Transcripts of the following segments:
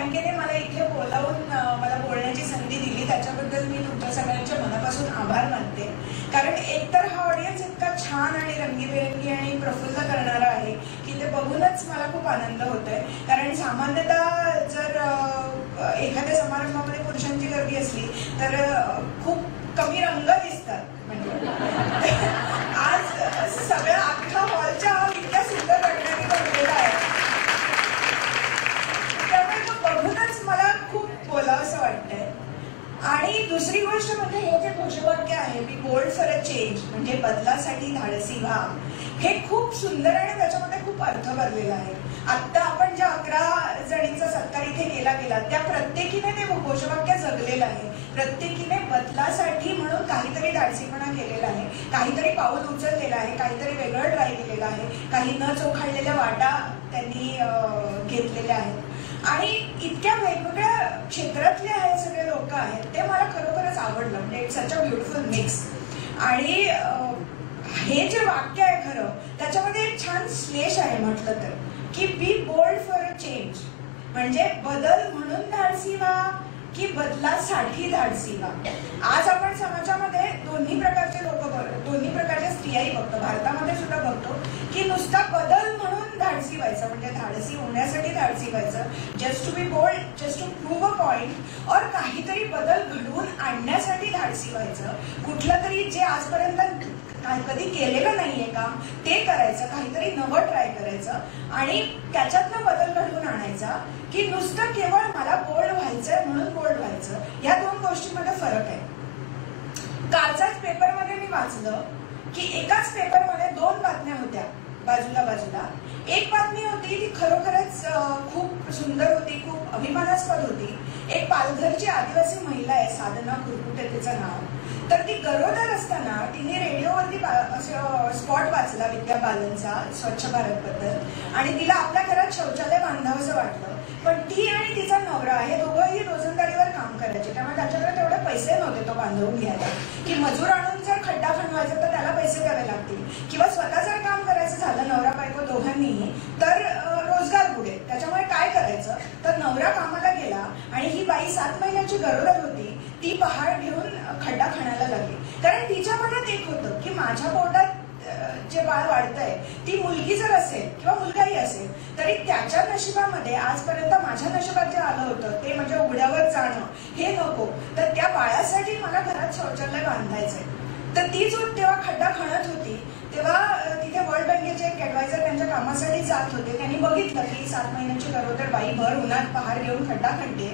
बँकेने मला इथे बोलावून मला बोलण्याची संधी दिली त्याच्याबद्दल मी तुमच्या सगळ्यांच्या मनापासून आभार मानते. कारण एकतर हा ऑडियन्स इतका छान आणि रंगीबेरंगी आणि प्रफुल्ल करणारा आहे की ते बघूनच मला खूप आनंद होतोय. कारण सामान्यतः जर एखाद्या समारंभामध्ये पुरुषांची गर्दी असली तर खूप कमी रंग दिसतात. म्हणजे आज सगळ्या अख्खा हॉलच्या इतक्या सुंदर रंगाने बनलेला आहे, त्यामुळे तो बघूनच मला खूप बोलावंसं वाटतंय. आणि दुसरी गोष्ट म्हणजे हे जे घोषवाक्य आहे बी बोल्ड फॉर अ चेंज, म्हणजे बदलासाठी धाडसी व्हा, हे खूप सुंदर आणि त्याच्यामध्ये खूप अर्थ भरलेला आहे. आता आपण ज्या 11 जणींचा सत्कार इथे केला गेला त्या प्रत्येकीने ते घोषवाक्य जगलेलं आहे. प्रत्येकीने बदलासाठी म्हणून काहीतरी धाडसीपणा केलेला आहे, काहीतरी पाऊल उचललेलं आहे, काहीतरी वेगळं ट्राय केलेलं आहे, काही न चोखाळलेल्या वाटा त्यांनी घेतलेल्या आहेत. आणि इतक्या वेगवेगळ्या क्षेत्रातले हे सगळे लोक आहेत ते मला खरोखरच आवडलं. म्हणजे it's such a beautiful mix. आणि हे जे वाक्य आहे खरं त्याच्यामध्ये एक छान श्लेष आहे म्हटलं तर, की बी बोल्ड फॉर अ चेंज, म्हणजे बदल म्हणून धाडसी व्हा की बदलासाठी धाडसी व्हा. आज आपण समाजामध्ये दोन्ही प्रकारचे लोक बघतो, दोन्ही प्रकारच्या स्त्रियाही बघतो, भारतामध्ये सुद्धा बघतो की नुसता बदल म्हणून धाडसी व्हायचं, म्हणजे धाडसी होण्यासाठी धाडसी व्हायचं, just to be bold, just to prove a point, और काहीतरी बदल घडवून आणण्यासाठी धाडसी व्हायचं. कुठलं तरी जे आजपर्यंत कधी केलेलं नाहीये काम ते करायचं, काहीतरी नवं ट्राय करायचं आणि त्याच्यातनं बदल घडवून आणायचा. की नुसतं केवळ मला बोल्ड व्हायचंय म्हणून बोल्ड व्हायचं, या दोन गोष्टींमध्ये फरक आहे. कालच्याच पेपरमध्ये मी वाचलं की एकाच पेपरमध्ये 2 बातम्या होत्या बाजूला बाजूला. एक बातमी होती ती खरोखरच खूप सुंदर होती, खूप अभिमानास्पद होती. एक पालघरची आदिवासी महिला आहे, साधना कुरकुटे तिचं नाव. तर ती गरोदर असताना तिने रेडिओवरती स्पॉट वाचला विद्या बालनचा स्वच्छ भारत बद्दल आणि तिला आपल्या घरात शौचालय बांधावंसं वाटलं. पण ती आणि तिचा नवरा हे दोघंही रोजंदारीवर काम करायचे, त्यामुळे त्याच्याकडे तेवढे पैसे नव्हते तो बांधवून घ्यायला. की मजूर आणून जर खड्डा खणवायचा तर त्याला पैसे द्यावे लागतील, किंवा स्वतः जर काम करायचं झालं नवरा बायको दोघांनीही तर रोजगार बुडेल. त्याच्यामुळे काय करायचं तर नवरा कामाला गेला आणि ही बाई 7 महिन्याची गरोदर होती, ती पहाड घेऊन खड्डा खणायला लागली. कारण तिच्या मनात एक होतं की माझ्या पोटात जे बाळ वाढतंय ती मुलगी जर असेल किंवा मुलगाही असेल तरी त्याच्या नशिबामध्ये आजपर्यंत माझ्या नशिबात जे आलं होतं ते म्हणजे उघड्यावर जाणं हे नको, तर त्या बाळासाठी मला घरात शौचालय बांधायचंय. तर ती जो तेव्हा खड्डा खणत होती तेव्हा तिथे वर्ल्ड बँकेचे एक ऍडवायझर त्यांच्या कामासाठी जात होते. त्यांनी बघितलं की 7 महिन्याची गरोदर बाई भर उन्हात पहाड घेऊन खड्डा खणते.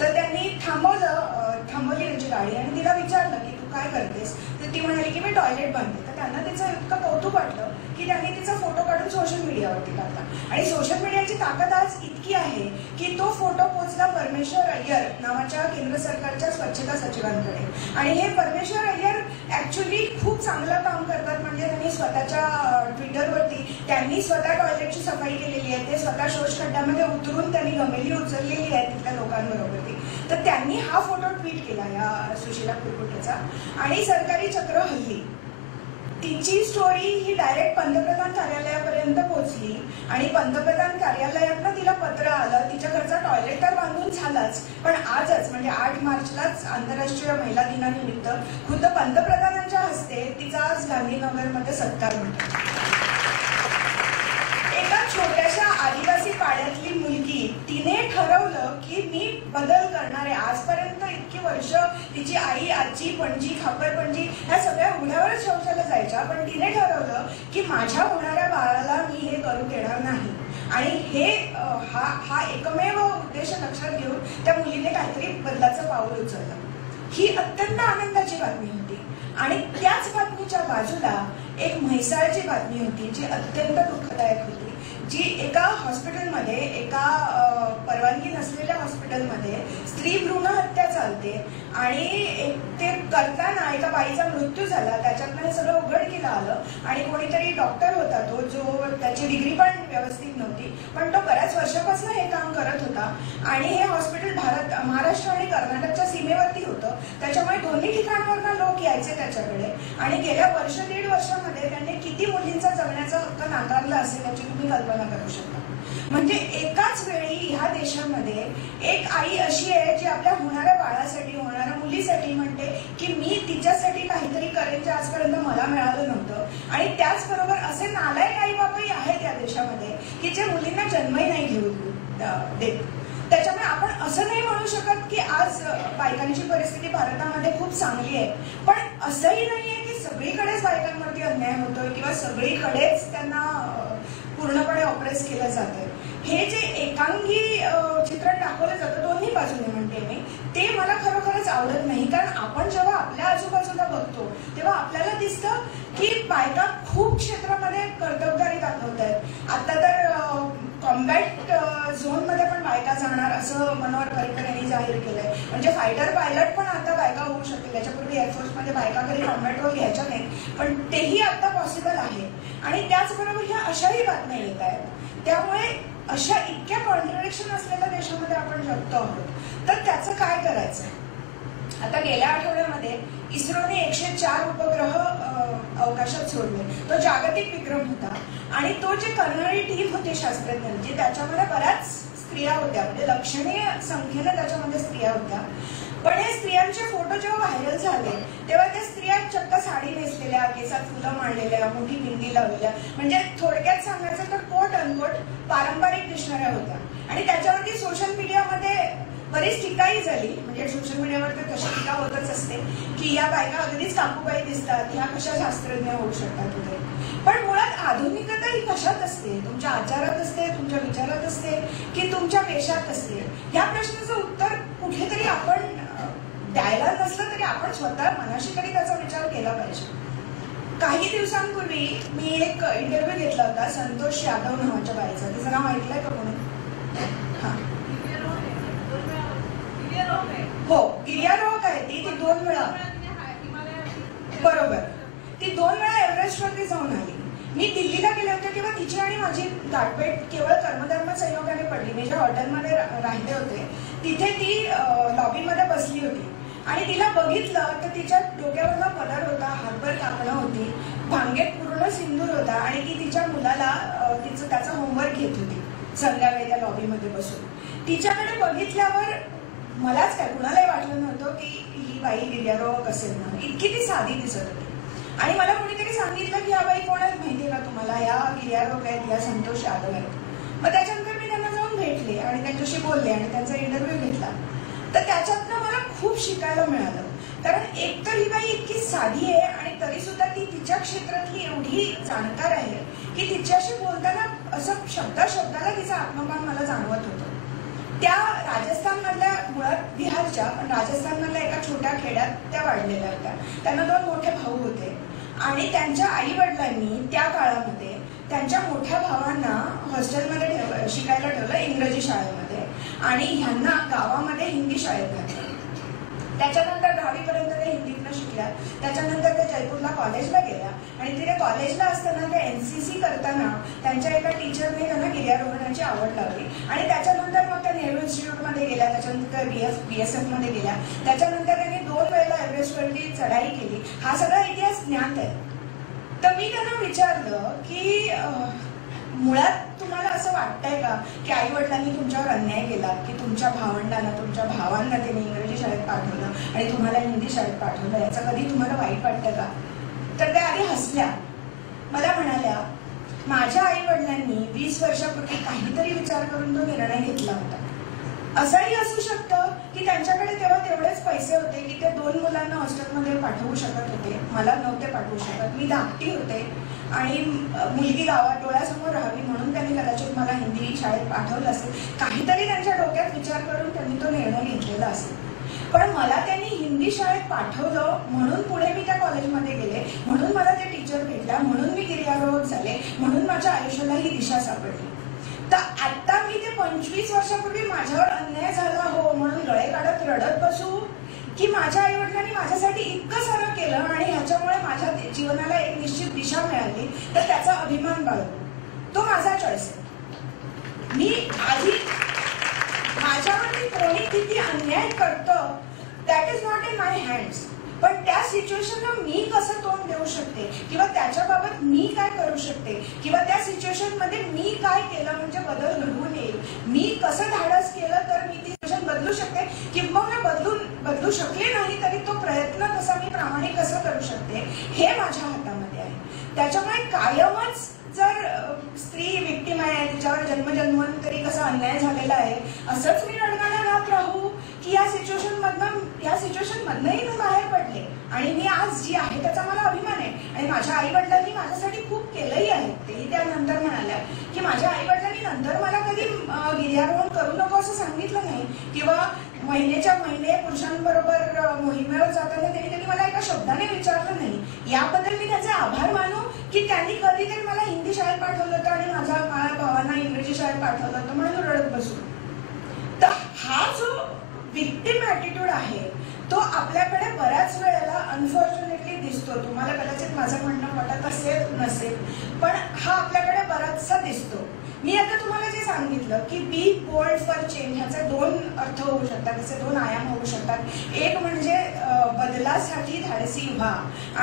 तर त्यांनी थांबवली त्यांची गाडी आणि तिला विचारलं की तू काय करतेस. तर ती म्हणाली की मी टॉयलेट बांधते. तर त्यांना तिचं इतकं कौतुक वाटलं की त्यांनी तिचा फोटो काढून सोशल मीडियावरती टाकला. आणि सोशल मीडियाची ताकद आज इतकी आहे की तो फोटो पोहोचला परमेश्वर अय्यर नावाच्या केंद्र सरकारच्या स्वच्छता सचिवांकडे. आणि हे परमेश्वर अय्यर ऍक्च्युली खूप चांगलं काम करतात. म्हणजे त्यांनी स्वतःच्या ट्विटरवरती त्यांनी स्वतः टॉयलेटची सफाई केलेली आहे, ते स्वतः शोष खड्ड्यामध्ये उतरून त्यांनी गमेली उचललेली आहे तिथल्या लोकांबरोबर. तर त्यांनी हा फोटो ट्विट केला या सुशीला कुरकुटेचा. आणि सरकारी चक्र हल्ली तिची स्टोरी ही डायरेक्ट पंतप्रधान कार्यालयापर्यंत पोहोचली आणि पंतप्रधान कार्यालयातनं तिला पत्र आलं. तिच्या घरचा टॉयलेट तर बांधून झालाच, पण आजच म्हणजे 8 मार्चलाच आंतरराष्ट्रीय महिला दिनानिमित्त खुद्द पंतप्रधानांच्या हस्ते तिचा आज गांधीनगरमध्ये सत्कार होतो. एका छोट्याशा आदिवासी पाड्यातली मुलगी तिने ठरवलं की मी बदल करणार आहे. आजपर्यंत इतकी वर्ष तिची आई, आजी, पणजी, खापर पणजी ह्या सगळ्या उघड्यावरच शौचाला जायच्या, पण तिने ठरवलं की माझ्या होणाऱ्या बाळाला मी हे करू देणार नाही. आणि हे हा एकमेव उद्देश लक्षात घेऊन त्या मुलीने काहीतरी बदलाचं पाऊल उचललं. ही अत्यंत आनंदाची बातमी होती. आणि त्याच बातमीच्या बाजूला एक म्हैसाळची बातमी होती जी अत्यंत दुःखदायक होती. जी एका हॉस्पिटलमध्ये, एका परवानगी नसलेल्या हॉस्पिटलमध्ये स्त्री भ्रूण हत्या चालते आणि ते करताना एका बाईचा मृत्यू झाला. त्याच्यातनं हे सगळं उघडकीला आलं आणि कोणीतरी डॉक्टर होता तो, जो त्याची डिग्री पण व्यवस्थित नव्हती, पण तो बऱ्याच वर्षापासून हे काम करत होता. आणि हे हॉस्पिटल महाराष्ट्र आणि कर्नाटकच्या सीमेवरती होतं, त्याच्यामुळे दोन्ही ठिकाणावरनं लोक यायचे त्याच्याकडे. आणि गेल्या 1-1.5 वर्षामध्ये त्यांनी किती मुलींचा जगण्याचा हक्क नाकारला असेल याची तुम्ही कल्पना करू शकता. म्हणजे एकाच वेळी ह्या देशामध्ये देशामध्ये एक आई अशी आहे जी आपल्या होणाऱ्या बाळासाठी, होणाऱ्या मुलीसाठी म्हणते की मी तिच्यासाठी काहीतरी करेन जे आजपर्यंत मला मिळालं नव्हतं. आणि त्याचबरोबर असे नालायक आई बाबाही आहेत या देशामध्ये की जे मुलींना जन्मही नाही घेऊ देत. त्याच्यामुळे आपण असं नाही म्हणू शकत की आज बायकांची परिस्थिती भारतामध्ये खूप चांगली आहे, पण असंही नाहीये की सगळीकडेच बायकांवरती अन्याय होतोय किंवा सगळीकडेच त्यांना पूर्णपणे ऑप्रेस केलं जातंय. हे जे एकांगी चित्रण दाखवलं जातं दोन्ही बाजूने म्हणते मी, ते मला खरोखरच आवडत नाही. कारण आपण जेव्हा आपल्या आजूबाजूला बघतो तेव्हा आपल्याला दिसतं की बायका खूप क्षेत्रामध्ये कर्तबगारी दाखवत आहेत. आता तर कॉम्बॅट झोनमध्ये पण बायका जाणार असं मनोहर पर्रिकर यांनी जाहीर केलंय. म्हणजे फायटर पायलट पण आता बायका होऊ शकतील. याच्यापूर्वी एअरफोर्समध्ये बायका कधी कॉम्बॅट रोल घ्यायच्या नाहीत, पण तेही आता पॉसिबल आहे. आणि त्याचबरोबर ह्या अशाही बातम्या येत आहेत. त्यामुळे अशा इतक्या कॉन्ट्रडिक्शन असलेल्या देशामध्ये आपण जगतो आहोत, तर त्याचं काय करायचं. आता गेल्या आठवड्यामध्ये इस्रोने 104 उपग्रह अवकाशात सोडले. तो जागतिक विक्रम होता. आणि तो जे करणारी टीम होती शास्त्रज्ञांची त्याच्यामध्ये बऱ्याच स्त्रिया होत्या, म्हणजे लक्षणीय संख्येने त्याच्यामध्ये स्त्रिया होत्या. पण हे स्त्रियांचे फोटो जेव्हा व्हायरल झाले तेव्हा त्या स्त्रिया चक्क साडी नेसलेल्या, केसात फुलं मांडलेल्या, मोठी बिंदी लावलेल्या, म्हणजे थोडक्यात सांगायचं तर कोट अनकोट पारंपरिक दिसणाऱ्या होत्या. आणि त्याच्यावरती सोशल मीडियामध्ये बरीच टीकाही झाली. म्हणजे सोशल मीडियावर तर तशी टीका होतच असते की या बायका अगदीच काकूबाई दिसतात, ह्या कशा शास्त्रज्ञ होऊ शकतात वगैरे. पण मुळात आधुनिकता ही कशात असते? तुमच्या आचारात असते, तुमच्या विचारात असते की तुमच्या वेशात असते? ह्या प्रश्नाचं उत्तर कुठेतरी आपण द्यायला नसलं तरी आपण स्वतः मनाशी तरी त्याचा विचार केला पाहिजे. काही दिवसांपूर्वी मी एक इंटरव्ह्यू घेतला होता संतोष यादव नावाच्या बाईचा. तिचं नाव ऐकलंय का कोणी? हो, गिर्यारोहक आहे ती 2 वेळा, बरोबर, ती 2 वेळा एव्हरेस्टवरती जाऊन आली. मी दिल्लीला गेले होते तेव्हा तिची आणि माझी गाठभेट केवळ कर्मधर्म संयोगाने पडली. मी ज्या हॉटेलमध्ये राहिले होते तिथे ती लॉबीमध्ये बसली होती आणि तिला बघितलं तर तिच्या डोक्यावरला पदर होता, हातभर कापणं होती, भांगेत पूर्ण सिंदूर होता आणि ती तिच्या मुलाला त्याचा होमवर्क घेत होती संध्याकाळी त्या लॉबीमध्ये बसून. तिच्याकडे बघितल्यावर मलाच काय कुणालाही वाटलं नव्हतं की ही बाई गिर्यारोहक असेल ना, इतकी ती साधी दिसत होती. आणि मला कोणीतरी सांगितलं की या बाई कोण आहेत माहितीये का तुम्हाला? या गिर्यारोहक आहेत, या संतोष यादव आहेत. मग त्याच्यानंतर मी त्यांना जाऊन भेटले आणि त्यांच्याशी बोलले आणि त्यांचा इंटरव्ह्यू घेतला. तर त्याच्यातनं मला खूप शिकायला मिळालं. कारण एकतर ही बाई इतकी साधी आहे आणि तरी सुद्धा ती तिच्या क्षेत्रातली एवढी जाणकार आहे की तिच्याशी बोलताना असं शब्दाला तिचा आत्ममान मला जाणवत होतं. त्या राजस्थान मधल्या, मुळात बिहारच्या, पण राजस्थान मधल्या एका छोट्या खेड्यात त्या वाढलेल्या होत्या. त्यांना 2 मोठे भाऊ होते आणि त्यांच्या आई वडिलांनी त्या काळामध्ये त्यांच्या मोठ्या भावांना हॉस्टेलमध्ये शिकायला ठेवलं, इंग्रजी शाळेमध्ये, आणि ह्यांना गावामध्ये हिंदी शाळेत घातलं. त्याच्यानंतर 10वी पर्यंत ते हिंदीतनं शिकल्या. त्याच्यानंतर त्या जयपूरला कॉलेजला गेल्या आणि तिथे कॉलेजला असताना ते NCC करताना त्यांच्या एका टीचरने त्यांना गिर्यारोहणाची आवड लावली आणि त्याच्यानंतर मग त्या नेहरू इन्स्टिट्यूटमध्ये गेल्या. त्याच्यानंतर BSF मध्ये गेल्या. त्याच्यानंतर त्यांनी 2 वेळेला एव्हरेस्टवरती चढाई केली. हा सगळा इतिहास ज्ञात आहे. तर मी त्यांना विचारलं की मुळात तुम्हाला असं वाटतंय का की आई वडिलांनी तुमच्यावर अन्याय केला, की तुमच्या भावंडांना, तुमच्या भावांना त्यांनी इंग्रजी शाळेत पाठवलं आणि तुम्हाला हिंदी शाळेत पाठवलं, याचं कधी तुम्हाला वाईट वाटतं का? तर त्या आधी हसल्या. मला म्हणाल्या माझ्या आई वडिलांनी 20 वर्षापूर्वी काहीतरी विचार करून तो निर्णय घेतला होता. असंही असू शकतं की त्यांच्याकडे तेव्हा तेवढेच पैसे होते की ते 2 मुलांना हॉस्टेलमध्ये पाठवू शकत होते, मला नव्हते पाठवू शकत. मी धाकटी होते आणि मुलगी गावात डोळ्यासमोर राहावी म्हणून त्यांनी कदाचित मला हिंदी शाळेत पाठवलं असेल. काहीतरी त्यांच्या डोक्यात विचार करून त्यांनी तो निर्णय घेतलेला असेल. पण मला त्यांनी हिंदी शाळेत पाठवलं म्हणून पुढे मी त्या कॉलेजमध्ये गेले, म्हणून मला ते टीचर भेटला, म्हणून मी गिर्यारोहक झाले, म्हणून माझ्या आयुष्याला ही दिशा सापडली. तर आता मी ते 25 वर्षापूर्वी माझ्यावर अन्याय झाला हो म्हणून गळे काढत रडत बसू, की माझ्या आई वडिलांनी माझ्यासाठी इतकं सारं केलं आणि ह्याच्यामुळे माझ्या जीवनाला एक निश्चित दिशा मिळाली, तर त्याचा अभिमान बाळगू. तो माझा चॉईस आहे. मी आधी माझ्यावरती कोणी किती अन्याय करतं that is not in my hands, पण त्या सिच्युएशनला मी कसं तोंड देऊ शकते किंवा त्याच्याबाबत मी काय करू करू शकते किंवा त्या सिच्युएशन मध्ये मी काय केलं म्हणजे बदल घडवून येईल, मी कसं धाडस केलं तर मी ती सिच्युएशन बदलू शकते किंवा बदलू शकले नाही तरी तो प्रयत्न कसा मी प्रामाणिक कसं करू शकते हे माझ्या हातामध्ये आहे. त्याच्यामुळे कायमच जर स्त्री विक्टिम आहे, तिच्यावर जन्मजन्मांतरी कसा अन्याय झालेला आहे असंच मी रडगाणं गात राहू की या सिच्युएशन मधनंही मी बाहेर पडले आणि मी आज जी आहे त्याचा मला अभिमान आहे. आणि माझ्या आई वडिलांनी माझ्यासाठी खूप केलंही आहे. तेही त्यानंतर म्हणाल्या की माझ्या आई वडिलांनी नंतर मला कधी गिर्यारोहण करू नको असं सांगितलं नाही किंवा महिन्याच्या महिने पुरुषांबरोबर मोहिमेवर जाताना त्यांनी कधी मला एका शब्दाने विचारलं नाही. याबद्दल मी त्याचे आभार मानू की त्यांनी कधीतरी मला हिंदी शाळेत पाठवलं होतं आणि माझ्या भावांना इंग्रजी शाळेत पाठवलं होतं म्हणून रडत बसू. तर हा जो विक्टिम ॲटिट्यूड आहे तो आपल्याकडे बऱ्याच वेळेला अनफॉर्च्युनेटली दिसतो. तुम्हाला कदाचित माझं म्हणणं पटत असेल नसेल पण हा आपल्याकडे बराचसा दिसतो. मी आता तुम्हाला जे सांगितलं की बी बोल्ड फॉर चेंज ह्याचे दोन अर्थ होऊ शकतात, त्याचे दोन आयाम होऊ शकतात. एक म्हणजे बदलासाठी धाडसी व्हा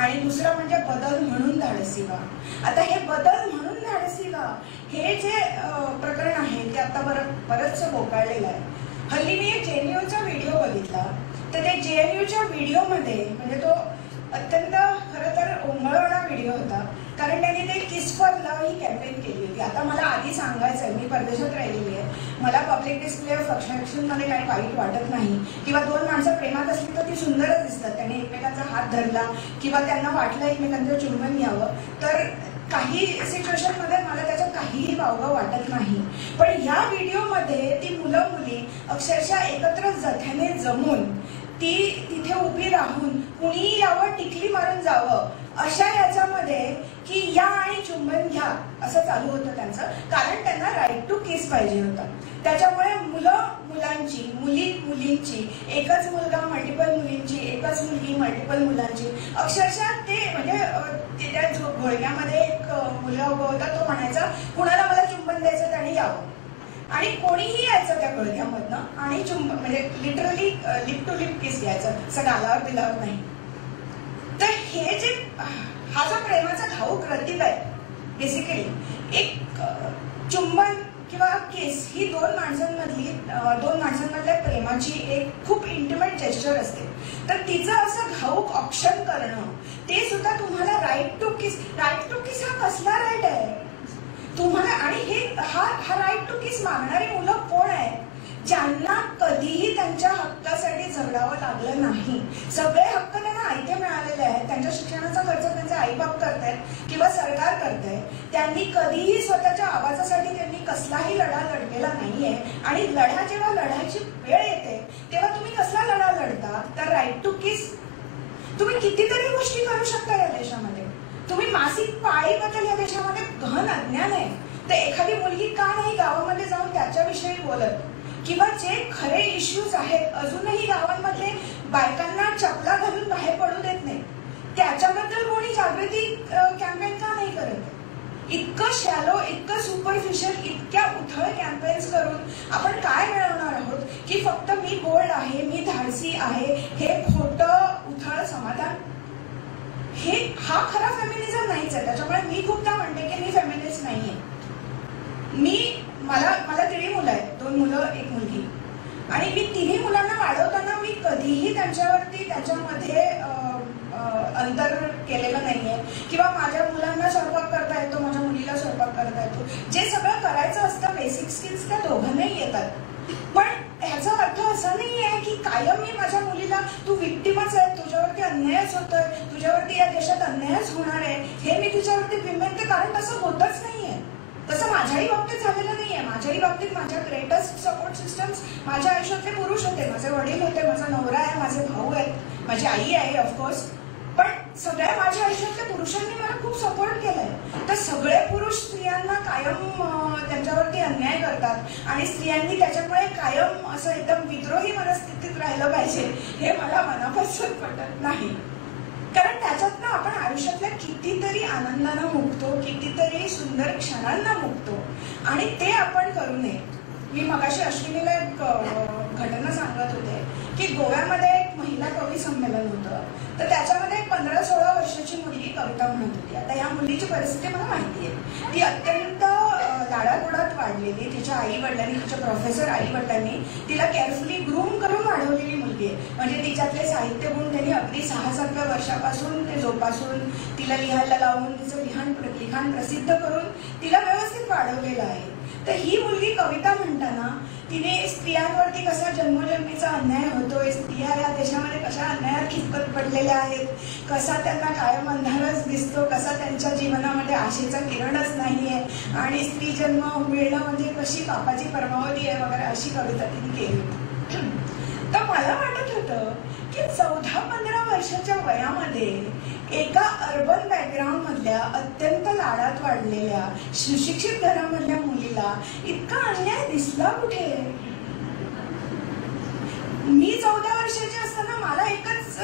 आणि दुसरं म्हणजे बदल म्हणून धाडसी व्हा. आता हे बदल म्हणून धाडसी व्हा हे जे प्रकरण आहे ते आता बरंचसं बोकाळलेलं आहे. हल्ली मी एक JNUचा व्हिडिओ बघितला तर त्या JNUच्या व्हिडिओमध्ये म्हणजे तो अत्यंत खरं तर ओंगळवणा व्हिडिओ होता कारण त्यांनी ते किस फॉर लव्ह ही कॅम्पेन केली होती. आता मला आधी सांगायचं आहे, मी परदेशात राहिलेली आहे, मला पब्लिक डिस्प्ले ऑफ अफेक्शनमध्ये काही वाईट वाटत नाही किंवा दोन माणसं प्रेमात असली तर ती सुंदरच दिसतात. त्यांनी एकमेकांचा हात धरला किंवा त्यांना वाटलं एकमेकांचं चुंबन घ्यावं तर काही सिच्युएशन मध्ये मला त्याचं काहीही वावगं वाटत नाही. पण या व्हिडिओमध्ये ती मुलं मुली अक्षरशः एकत्र जथ्याने जमून ती तिथे उभी राहून कुणी यावर टिकली मारून जावं अशा याच्यामध्ये की या आणि चुंबन घ्या असं चालू होतं त्यांचं, कारण त्यांना राईट टू किस पाहिजे होता. त्याच्यामुळे मुलांची मुलींची, एकच मुलगा मल्टिपल मुलींची, एकच मुलगी मल्टिपल मुलांची, अक्षरशः ते म्हणजे त्या घोळक्यामध्ये एक मुलगा उभा होता तो म्हणायचा कुणाला मला चुंबन द्यायचं त्याने यावं आणि कोणीही यायचं त्या घोळक्यामधनं आणि चुंबन म्हणजे लिटरली लिप टू लिप किस घ्यायचं, असं गालावर बिलावर नाही. तर हे जे हा जो प्रेमाचा घाऊक प्रतीक आहे बेसिकली एक चुंबन किंवा किस ही दोन माणसांमधल्या प्रेमाची एक खूप इंटिमेट जेस्चर असते. तर तिचं असं घाऊक ऑप्शन करणं ते सुद्धा तुम्हाला राईट टू किस हा कसला राईट आहे तुम्हाला? आणि हे हा राईट टू किस मागणारी मुलं कोण आहेत ज्यांना कधीही त्यांच्या हक्कासाठी झगडावं लागलं नाही. सगळे हक्क त्यांना आयते मिळालेले आहेत. त्यांच्या शिक्षणाचा खर्च त्यांचे आईबाप करतायत किंवा सरकार करतंय. त्यांनी कधीही स्वतःच्या आवाजासाठी त्यांनी कसलाही लढा लढलेला नाहीये आणि जेव्हा लढायची वेळ येते तेव्हा तुम्ही कसला लढा लढता? तर राईट टू किस. तुम्ही कितीतरी गोष्टी करू शकता या देशामध्ये. तुम्ही मासिक पाळीबद्दल या देशामध्ये गहन अज्ञान आहे. तर एखादी मुलगी का नाही गावामध्ये जाऊन त्याच्याविषयी बोलत किंवा जे खरे इश्यूज आहेत अजूनही गावांमध्ये बायकांना चपला घालून बाहेर पडू देत नाही त्याच्याबद्दल कोणी जागृती कॅम्पेन का नाही करत? इतकं शॅलो, इतकं सुपरफिशियल, इतक्या उथळ कॅम्पेन्स करून आपण काय मिळवणार आहोत की फक्त मी बोल्ड आहे, मी धाडसी आहे हे खोटं उथळ समाधान. हा खरा फेमिनिझम नाहीच आहे. त्याच्यामुळे मी खूपदा म्हणते की मी फेमिनिस्ट नाहीये. मला 3 मुलं आहेत, 2 मुलं 1 मुलगी आणि मी 3 मुलांना वाढवताना मी कधीही त्याच्यामध्ये अंतर केलेलं नाहीये किंवा माझ्या मुलांना स्वयंपाक करता येतो, माझ्या मुलीला स्वयंपाक करता येतो. जे सगळं करायचं असतं बेसिक स्किल्स त्या दोघांनाही येतात. पण ह्याचा अर्थ असा नाहीये की कायम मी माझ्या मुलीला तू विक्टिमच आहे, तुझ्यावरती अन्यायच होतोय, तुझ्यावरती या देशात अन्यायच होणार आहे हे मी तुझ्यावरती बिंबवते, कारण तसं होतच नाहीये. तसं माझ्याही बाबतीत झालेलं नाहीये. माझ्याही बाबतीत माझ्या ग्रेटेस्ट सपोर्ट सिस्टम्स माझ्या आयुष्यातले पुरुष होते, माझे वडील होते, माझा नवरा आहे, माझे भाऊ आहेत, माझी आई आहे ऑफकोर्स. पण सगळ्या माझ्या आयुष्यातल्या पुरुषांनी मला खूप सपोर्ट केलाय. तर सगळे पुरुष स्त्रियांना कायम त्यांच्यावरती अन्याय करतात आणि स्त्रियांनी त्याच्यामुळे कायम असं एकदम विद्रोही मनस्थितीत राहिलं पाहिजे हे मला मनापासून पटत नाही. कारण त्याच्यातनं आपण आयुष्यातल्या कितीतरी आनंदानं मुक्तो, कितीतरी सुंदर क्षणांना मुक्तो आणि ते आपण करू नये. मी मगाशी अश्विनीला एक घटना सांगत होते की गोव्यामध्ये एक महिला कवी संमेलन होतं, तर त्याच्यामध्ये 15-16 वर्षाची मुलगी कविता म्हणत होती. आता या मुलीची परिस्थिती मला माहिती आहे. ती अत्यंत लाडागोडात वाढलेली, तिच्या आई वडिलांनी, तिच्या प्रोफेसर आई वडिलांनी तिला केअरफुली ग्रूम करून वाढवलेली मुलगी आहे. म्हणजे तिच्यातले साहित्य गुण त्यांनी अगदी 6-7व्या वर्षापासून ते जोपासून तिला लिहायला लावून तिचं लिखाण प्रसिद्ध करून तिला व्यवस्थित वाढवलेलं आहे. तर ही मुलगी कविता म्हणताना तिने स्त्रियांवरती कसा जन्मोजन्मीचा अन्याय होतोय, स्त्रिया या देशामध्ये कशा अन्यायात खितपत पडलेल्या आहेत, कसा त्यांना कायम अंधारच दिसतो, कसा त्यांच्या जीवनामध्ये आशेचा किरणच नाहीये आणि स्त्री जन्म मिळणं म्हणजे कशी पापाची परमावधी आहे वगैरे अशी कविता तिने केली. तर मला वाटत होतं की 14-15 वर्षाच्या वयामध्ये एका अर्बन बॅकग्राऊंड मधल्या अत्यंत लाडात वाढलेल्या सुशिक्षित घरामधल्या मुलीला इतका अन्याय दिसला कुठे? मी 14 वर्षाची असताना मला एकच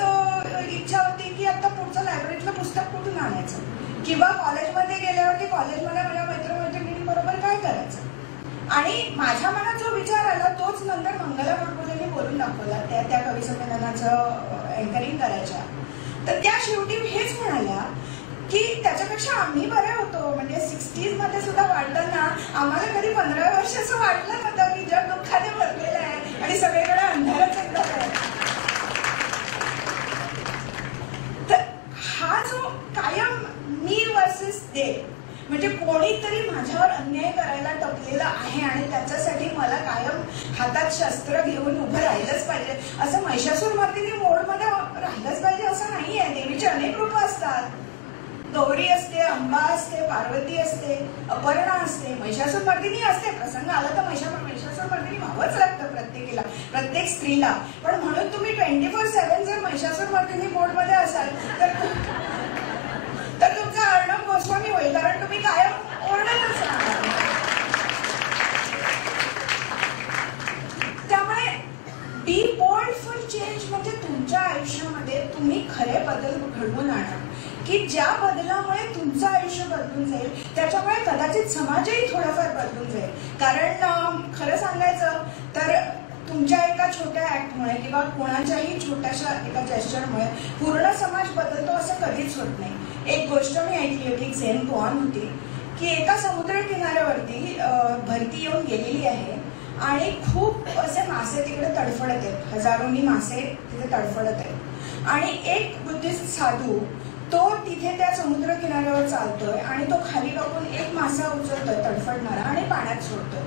इच्छा होती की आता पुढचं लायब्ररीतलं पुस्तक कुठून आणायचं किंवा कॉलेजमध्ये गेल्यावरती कॉलेजमध्ये माझ्या मैत्रिणींबरोबर काय करायचं. आणि माझ्या मनात जो विचार आला तोच नंतर मंगला गोडबोलेंनी बोलून दाखवला, त्या कवी संमेलनाचं अँकरिंग करायच्या. तर त्या शेवटी हेच म्हणाल्या की त्याच्यापेक्षा आम्ही बरे होतो. म्हणजे 60s मध्ये सुद्धा वाढताना आम्हाला कधी 15 वर्ष असं वाटलं नव्हतं की जग दुःखाने भरलेलं आहे आणि सगळीकडे अंधारच एकदम आहे. तर हा जो कायम मी वर्सेस दे, म्हणजे कोणीतरी माझ्यावर अन्याय करायला टपलेला आहे आणि त्याच्यासाठी मला कायम हातात शस्त्र घेऊन उभं राहिलंच पाहिजे, असं महिषासूरमर्दिनी मोडमध्ये राहिलंच पाहिजे असं नाहीये. देवीचे अनेक रूप असतात. गौरी असते, अंबा असते, पार्वती असते, अपर्णा असते, महिषासूरमर्दिनी असते. प्रसंग आला तर महिषासूरमर्दिनी व्हावंच लागतं प्रत्येकीला, प्रत्येक स्त्रीला. पण म्हणून तुम्ही 24/7 जर महिषासूरमर्दिनी मोडमध्ये असाल तर तुमचा अर्णब गोस्वामी होईल, कारण तुम्ही कायम ओरडतच राहणार. त्यामुळे बी बोल्ड फॉर चेंज म्हणजे तुमच्या आयुष्यामध्ये तुम्ही खरे बदल घडवून आणा की ज्या बदलामुळे तुमचं आयुष्य बदलून जाईल, त्याच्यामुळे कदाचित समाजही थोडाफार बदलून जाईल. कारण खरं सांगायचं तर तुमच्या एका छोट्या ऍक्टमुळे किंवा कोणाच्याही छोट्याशा एका जेस्चरमुळे पूर्ण समाज बदलतो असं कधीच होत नाही. एक गोष्ट मी ऐकली होती, एक झेन कोआन होती की एका समुद्र किनाऱ्यावरती भरती येऊन गेलेली आहे आणि खूप असे मासे तिकडे तडफडत आहेत, हजारोनी मासे तिथे तडफडत आहेत. आणि एक बुद्धिस्ट साधू तो तिथे त्या समुद्र किनाऱ्यावर चालतोय आणि तो खाली वाकून एक मासा उचलतोय तडफडणारा आणि पाण्यात सोडतोय,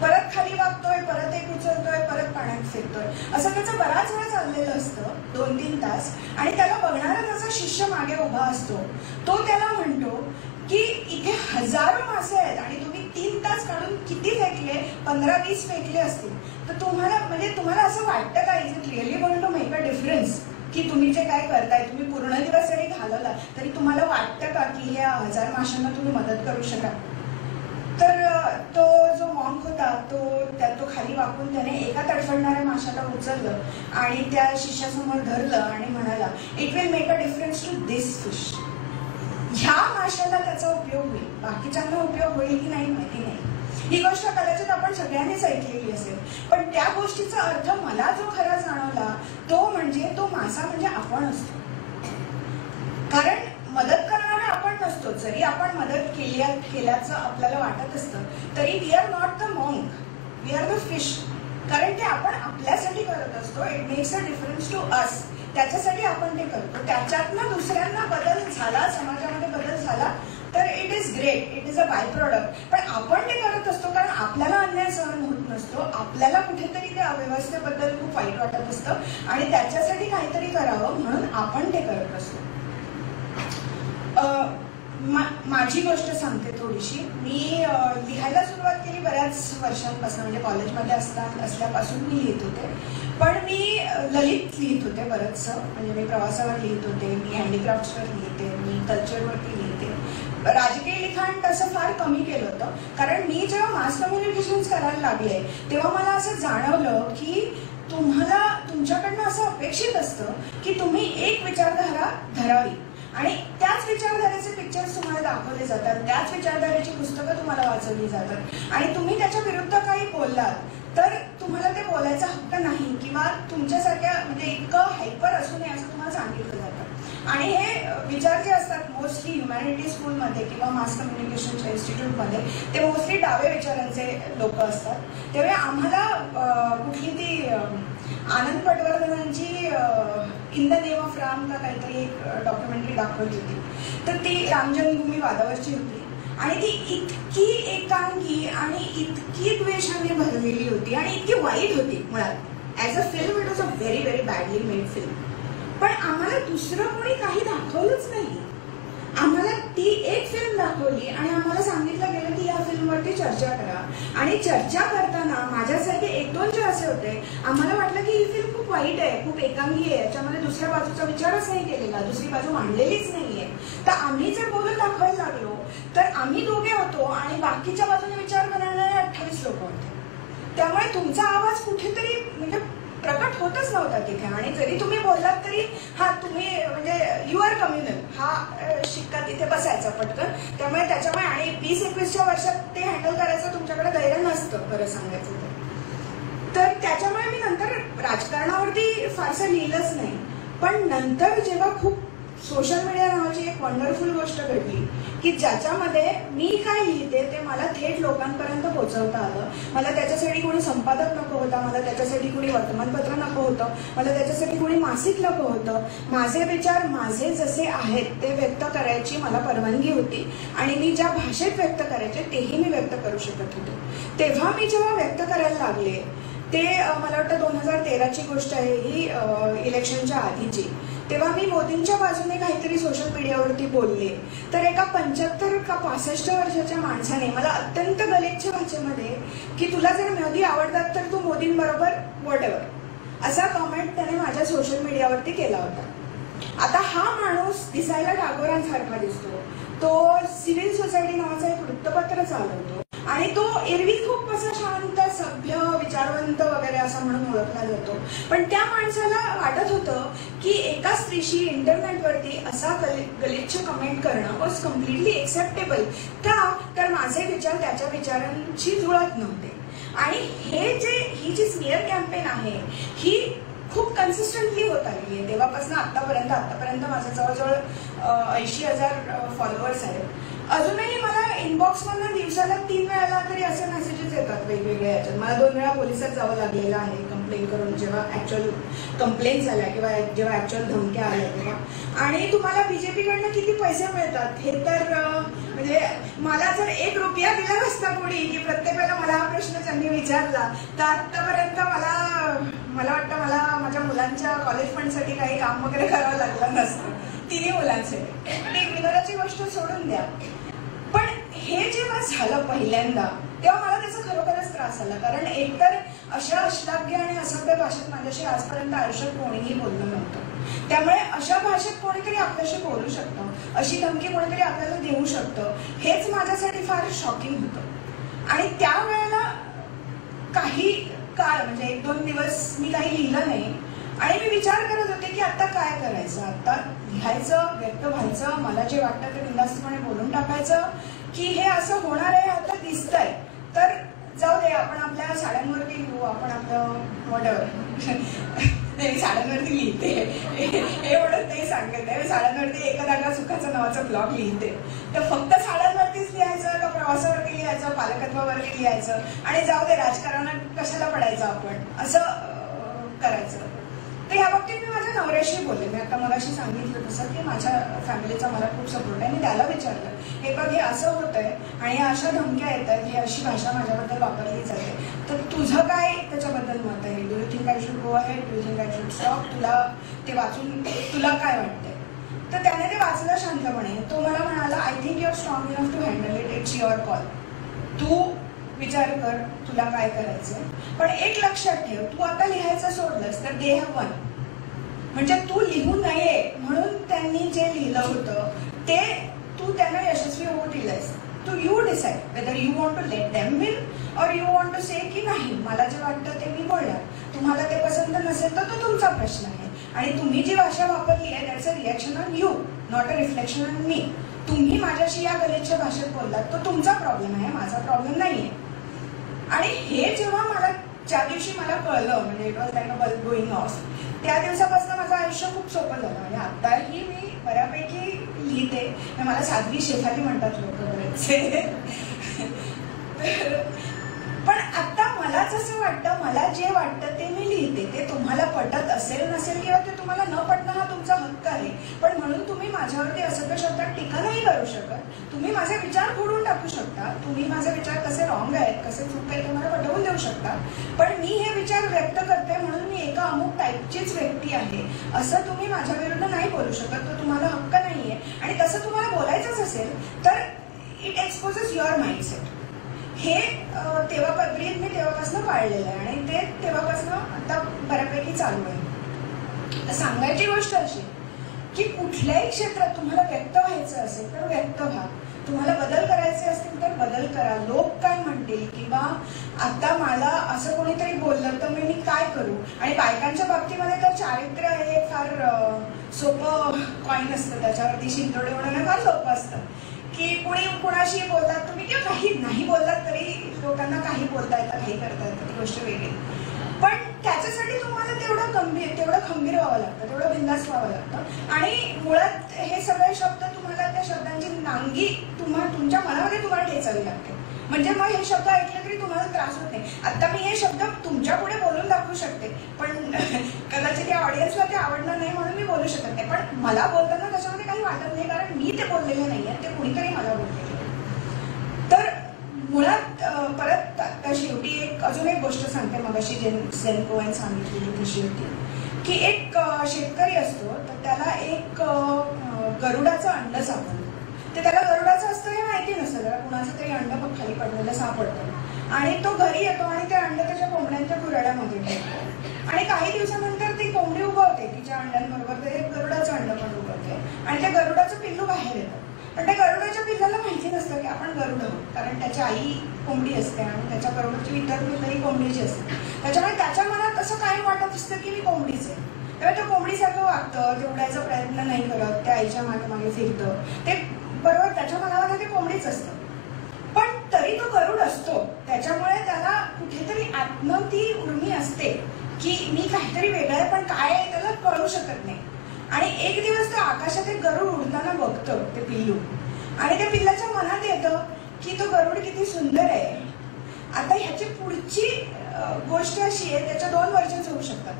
परत खाली वागतोय, परत एक उचलतोय, परत पाण्यात फेकतोय. असं त्याचं बराच वेळ चाललेलं असतं, 2-3 तास. आणि त्याला बघणारा त्याचा शिष्य मागे उभा असतो. तो त्याला म्हणतो की इथे हजारो मासे आहेत आणि तुम्ही 3 तास काढून किती फेकले? 15-20 फेकले असतील. तर तुम्हाला असं वाटतं का is it really going to make a difference की तुम्ही जे काय करताय, तुम्ही पूर्ण दिवस जरी घालवला तरी तुम्हाला वाटतं का की ह्या 1000 माशांना तुम्ही मदत करू शकाल? तर तो जो मॉन्क होता तो खाली वाकून त्याने एका तडफडणाऱ्या माशाला उचललं आणि त्या शिष्यासमोर धरलं आणि म्हणाला, it will make a difference to this fish. ह्या माशाला त्याचा उपयोग होईल, बाकीच्यांना उपयोग होईल की नाही माहिती नाही. ही गोष्ट कदाचित आपण सगळ्यांनीच ऐकलेली असेल, पण त्या गोष्टीचा अर्थ मला जो खरा जाणवला तो म्हणजे तो मासा म्हणजे आपण असतो. कारण मदत करणारा आपण नसतो. जरी आपण मदत केल्याचं आपल्याला वाटत असतं तरी we are not the monk, we are the fish. कारण ते आपण आपल्यासाठी करत असतो. It makes a difference to us. त्याच्यासाठी आपण ते करतो. त्याच्यातनं दुसऱ्यांना बदल झाला, समाजामध्ये बदल झाला तर it is great, it is a by product. पण आपण ते करत असतो कारण आपल्याला अन्याय सहन होत नसतो, आपल्याला कुठेतरी त्या अव्यवस्थेबद्दल खूप वाईट वाटत असतं आणि त्याच्यासाठी काहीतरी करावं म्हणून आपण ते करत असतो. माझी गोष्ट सांगते थोडीशी. मी लिहायला सुरुवात केली बऱ्याच वर्षांपासून, म्हणजे कॉलेजमध्ये असल्यापासून मी लिहित होते. पण मी ललित लिहित होते बरंचसं. म्हणजे मी प्रवासावर लिहित होते, मी हँडीक्राफ्ट्सवर लिहिते, मी कल्चरवरती लिहिते. राजकीय लिखाण तसं फार कमी केलं होतं, कारण मी जेव्हा मास कम्युनिकेशन्स करायला लागले तेव्हा मला असं जाणवलं की तुमच्याकडनं असं अपेक्षित असतं की तुम्ही एक विचारधारा धरावी आणि त्याच विचारधारेचे पिक्चर्स तुम्हाला दाखवले जातात, त्याच विचारधारेची पुस्तकं तुम्हाला वाचवली जातात आणि तुम्ही त्याच्या विरुद्ध काही बोललात तर तुम्हाला ते बोलायचा हक्क नाही किंवा तुमच्यासारख्या म्हणजे इतकं हायपर असू नये असं तुम्हाला सांगितलं जातं. आणि हे विचार जे असतात मोस्टली ह्युमॅनिटी स्कूलमध्ये किंवा मास कम्युनिकेशनच्या इन्स्टिट्यूटमध्ये ते मोस्टली डावे विचारांचे लोक असतात. त्यामुळे आम्हाला कुठली ती आनंद पटवर्धनांची in the name of Ram का काहीतरी एक डॉक्युमेंटरी दाखवली होती. तर ती राम जन्मभूमी वादावरची होती आणि ती इतकी एकांगी आणि इतकी द्वेषाने भरलेली होती आणि इतकी वाईट होती मुळात. As a film it was a very very badly made film. पण आम्हाला दुसरं कोणी काही दाखवलंच नाही. आम्हाला ती एक फिल्म दाखवली आणि आम्हाला सांगितलं गेलं की या फिल्मवरती चर्चा करा. आणि चर्चा करताना माझ्यासारखे एक दोन जे असे होते, आम्हाला वाटलं की ही फिल्म खूप वाईट आहे, खूप एकांगी आहे, याच्यामध्ये दुसऱ्या बाजूचा विचारच नाही केलेला, दुसरी बाजू मांडलेलीच नाहीये. तर आम्ही जर बोलून दाखवायला लागलो तर आम्ही दोघे होतो आणि बाकीच्या बाजूने विचार करणारे 28 लोक होते. त्यामुळे तुमचा आवाज कुठेतरी म्हणजे प्रकट होतच नव्हता तिथे. आणि जरी तुम्ही बोललात तरी हा तुम्ही म्हणजे यू आर कम्युनल हा शिक्का तिथे बसायचा पटकन. त्यामुळे त्याच्यामुळे आणि 20-21च्या वर्षात ते हँडल करायचं तुमच्याकडे धैर्य नसतं खरं सांगायचं तर. त्याच्यामुळे मी नंतर राजकारणावरती फारसं लिहिलंच नाही. पण नंतर जेव्हा खूप सोशल मीडिया नावाची एक वंडरफुल गोष्ट घडली की ज्याच्यामध्ये मी काय लिहिते ते मला थेट लोकांपर्यंत पोहोचवता आलं. मला त्याच्यासाठी कोणी संपादक नको होता, मला त्याच्यासाठी कोणी वर्तमानपत्र नको होतं, मला त्याच्यासाठी कोणी मासिक नको होतं. माझे विचार माझे जसे आहेत ते व्यक्त करायची मला परवानगी होती आणि मी ज्या भाषेत व्यक्त करायचे तेही मी व्यक्त करू शकत होते. तेव्हा मी जेव्हा व्यक्त करायला लागले ते मला वाटतं 2013ची गोष्ट आहे ही, इलेक्शनच्या आधीची. तेव्हा मी मोदींच्या बाजूने काहीतरी सोशल मीडियावरती बोलले तर एका 75 का 65 वर्षाच्या माणसाने मला अत्यंत गलिच्छ भाषेमध्ये की तुला जर मोदी आवडतात तर तू मोदींबरोबर व्हॉटएव्हर असा कॉमेंट त्याने माझ्या सोशल मीडियावरती केला होता. आता हा माणूस दिसायला टागोरांसारखा दिसतो. तो सिव्हिल सोसायटी नावाचं एक वृत्तपत्र चालवतो आणि तो एरवी खूप असा शांत सभ्य विचारवंत वगैरे असा म्हणून ओळखला जातो. पण त्या माणसाला वाटत होतं की एका स्त्रीशी इंटरनेटवरती असा गलिच्छ कमेंट करणं वॉज कम्प्लिटली एक्सेप्टेबल. का तर माझे विचार त्याच्या विचारांशी जुळत नव्हते. आणि ही जी स्मिअर कॅम्पेन आहे ही खूप कन्सिस्टंटली होत आलेली आहे तेव्हापासून आतापर्यंत माझं जवळजवळ 80,000 फॉलोअर्स आहेत. अजूनही मला इनबॉक्समधून दिवसाला 3 वेळेला तरी असे मेसेजेस येतात वेगवेगळ्या याच्यात. मला 2 वेळा पोलिसात जावं लागलेलं आहे कंप्लेन करून, जेव्हा ऍक्च्युअल कंप्लेंट झाल्या किंवा जेव्हा ऍक्च्युअल धमक्या आल्या तेव्हा. आणि तुम्हाला बीजेपीकडनं किती पैसे मिळतात हे तर म्हणजे मला जर 1 रुपया दिला नसता कोणी की प्रत्येक वेळेला मला हा प्रश्न त्यांनी विचारला तर आतापर्यंत मला वाटतं मला माझ्या मुलांच्या कॉलेज फंडसाठी काही काम वगैरे करावं लागलं नसतं. 3 मुलांसाठी. आणि विनोदाची गोष्ट सोडून द्या, पण हे जेव्हा झालं पहिल्यांदा तेव्हा मला त्याचा खरोखरच त्रास झाला. कारण एकतर अशा अश्लाघ्य आणि असभ्य भाषेत माझ्याशी आजपर्यंत आयुष्यात कोणीही बोललं नव्हतं. त्यामुळे अशा भाषेत कोणीतरी आपल्याशी बोलू शकतं, अशी धमकी कोणीतरी आपल्याला देऊ शकतं, हेच माझ्यासाठी फार शॉकिंग होतं. आणि त्यावेळेला काही काळ म्हणजे 1-2 दिवस मी काही लिहिलं नाही आणि मी विचार करत होते की आता काय करायचं. आता लिहायचं, व्यक्त व्हायचं, मला जे वाटतं ते बिनधास्तपणे बोलून टाकायचं की हे असं होणार आहे आता दिसतंय तर जाऊ दे, आपण आपल्या साड्यांवरती लिहू, आपण आपलं व्हॉटएव्हर. नाही, साड्यांवरती लिहिते हे म्हणत नाही सांगत आहे. साड्यांवरती एका धागा सुखाचं नावाचं ब्लॉग लिहिते. तर फक्त साड्यांवरतीच लिहायचं का प्रवासावरती लिहायचं, पालकत्वावरती लिहायचं आणि जाऊ दे राजकारणात कशाला पडायचं आपण असं करायचं. तर ह्या बाबतीत मी माझ्या नवऱ्याशी बोलले. मी आता मगाशी सांगितलं तसं की माझ्या फॅमिलीचा मला खूप सपोर्ट आहे. मी त्याला विचारलं, हे बघ हे असं होतंय आणि अशा धमक्या येत आहेत, ही अशी भाषा माझ्याबद्दल वापरली जाते, तर तुझं काय त्याच्याबद्दल मत आहे? Do you think I should go ahead, do you think I should stop? तुला ते वाचून तुला काय वाटतंय? तर त्याने ते वाचलं शांतपणे. तो मला म्हणाला, I think you are strong enough to handle it, it's your call. तू विचार कर तुला काय करायचं. पण एक लक्षात ठेव, तू आता लिहायचं सोडलंस तर दे हॅव वन. म्हणजे तू लिहू नये म्हणून त्यांनी जे लिहिलं होतं ते तू त्यांना यशस्वी होऊ दिलंस. तू you decide whether you want to let them win or you want to say की नाही मला जे वाटतं ते मी बोलणार. तुम्हाला ते पसंत नसेल तर तो तुमचा प्रश्न आहे. आणि तुम्ही जी भाषा वापरली आहे that's a reaction on you, not a reflection on me. तुम्ही माझ्याशी या गलिच्छ भाषेत बोललात तो तुमचा प्रॉब्लेम आहे, माझा प्रॉब्लेम नाहीये. आणि हे जेव्हा मला ज्या दिवशी मला कळलं, म्हणजे it was like a bulb going of, त्या दिवसापासून माझं आयुष्य खूप सोपं झालं. म्हणजे आताही मी बऱ्यापैकी लिहिते. मला साध्वी शेफाली म्हणतात लोक बरेचसे. पण आता मलाच असं वाटतं, मला जे वाटतं ते मी लिहिते. ते तुम्हाला पटत असेल नसेल किंवा ते तुम्हाला न पटणं हा तुमचा हक्क आहे. पण म्हणून तुम्ही माझ्यावरती असभ्य शब्दात टीका नाही करू शकत. तुम्ही माझे विचार फोडून टाकू शकता. तुम्ही माझे विचार कसे रॉंग आहेत, कसे चूक आहेत तुम्हाला पटवून देऊ शकता. पण मी हे विचार व्यक्त करते म्हणून मी एका अमुक टाईपचीच व्यक्ती आहे असं तुम्ही माझ्या विरुद्ध नाही बोलू शकत. तो तुम्हाला हक्क नाहीये. आणि तसं तुम्हाला बोलायचंच असेल तर इट एक्सपोजेस युअर माइंडसेट. हे मी तेव्हापासून पाळलेलं आहे आणि ते तेव्हापासून आता बऱ्यापैकी चालू आहे. सांगायची गोष्ट अशी की कुठल्याही क्षेत्रात तुम्हाला व्यक्त व्हायचं असेल तर व्यक्त व्हा. तुम्हाला बदल करायचे असतील तर बदल करा. लोक काय म्हणतील किंवा आता मला असं कोणीतरी बोललं तर मी काय करू. आणि बायकांच्या बाबतीमध्ये तर चारित्र्य हे फार सोपं कॉईन असतं. त्याच्यावरती शिंतोडे होणं फार सोपं असतं की कुणी कुणाशी बोललात तुम्ही किंवा काही नाही बोललात तरी लोकांना काही बोलता येतं, काही करता येतं, ती गोष्ट वेगळी. पण त्याच्यासाठी तुम्हाला तेवढं खंबीर व्हावं लागतं, तेवढं बिंदास व्हावं लागतं. आणि मुळात हे सगळे शब्द तुम्हाला त्या शब्दांची नांगी तुमच्या मनामध्ये तुम्हाला ठेचावी लागते. म्हणजे मग हे शब्द ऐकले तरी तुम्हाला त्रास होत नाही. आता मी हे शब्द तुमच्या पुढे बोलून दाखवू शकते पण कदाचित या ऑडियन्सला ते आवडणार नाही म्हणून मी बोलू शकत नाही. पण मला बोलताना त्याच्यामध्ये काही वाटत नाही कारण मी ते बोललेले नाहीये, ते कुणीतरी मला बोललेले. तर मुळात परत आता शेवटी अजून एक गोष्ट सांगते. मगाशी जेन कोहेन सांगितलेली तशी होती की एक शेतकरी असतो तर त्याला एक गरुडाचं अंड सापडलं. ते त्याला गरुडाचं असतं हे माहिती नसतं. त्याला कुणाचं तरी अंड खाली पडलेलं सापडतं आणि तो घरी येतो आणि ते अंड त्याच्या कोंबड्यांच्या गुराड्यामध्ये ठेवतो. आणि काही दिवसानंतर ती कोंबडी उगवते, तिच्या अंड्यांबरोबर ते गरुडाचं अंड पण उगवते आणि त्या गरुडाचं पिल्लू बाहेर येतं. पण त्या गरुडाच्या पिल्लाला माहिती नसतं की आपण गरुड आहोत कारण त्याची आई कोंबडी असते आणि त्याच्या बरोबरची इतर पिल्लंही कोंबडीची असते. त्याच्यामुळे त्याच्या मनात असं कायम वाटत असतं की मी कोंबडीच आहे. तेव्हा तो कोंबडीसारखं वागतं, ते उडायचा प्रयत्न नाही करत, त्या आईच्या मागे मागे फिरतं. ते बरोबर त्याच्या मनामध्ये ते कोंबडीच असतं. पण तरी तो गरुड असतो. त्याच्यामुळे त्याला कुठेतरी आत्म ती उर्मी असते की मी काहीतरी वेगळं आहे पण काय आहे त्याला कळू शकत नाही. आणि एक दिवस तो आकाशात एक गरुड उडताना बघतो ते पिल्लू आणि त्या पिल्लाच्या मनात येतं की तो गरुड किती सुंदर आहे. आता ह्याची पुढची गोष्ट अशी आहे, त्याच्या 2 वर्जन्स होऊ शकतात.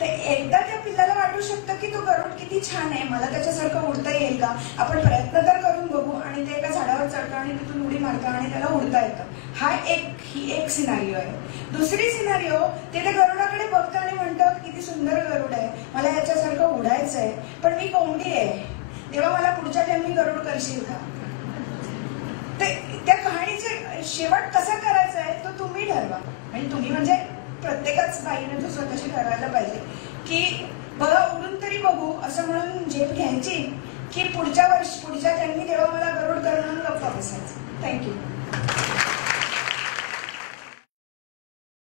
तर एकदा त्या पिल्लाला वाटू शकतं की तो गरुड किती छान आहे, मला त्याच्यासारखं उडता येईल का, आपण प्रयत्न तर करून बघू. आणि ते एका झाडावर चढतं आणि तिथून उडी मारतं आणि त्याला उडता येतं. ही एक सिनारिओ आहे. दुसरी सिनारिओ ते गरुडाकडे बघतं आणि म्हणतं किती सुंदर गरुड आहे, मला ह्याच्यासारखं उडायचंय पण मी कोंबडी आहे, तेव्हा मला पुढच्या जन्मी गरुड करशील का. त्या कहाणीचे शेवट कसा करायचा आहे तो तुम्ही ठरवा. म्हणजे तुम्ही म्हणजे प्रत्येकाच बाईने तो स्वतःशी ठरवायला पाहिजे की बघा उडून तरी बघू असं म्हणून झेप घ्यायची की पुढच्या जन्मी तेव्हा मला गरुड करणं गप्पा बसायचं. थँक्यू.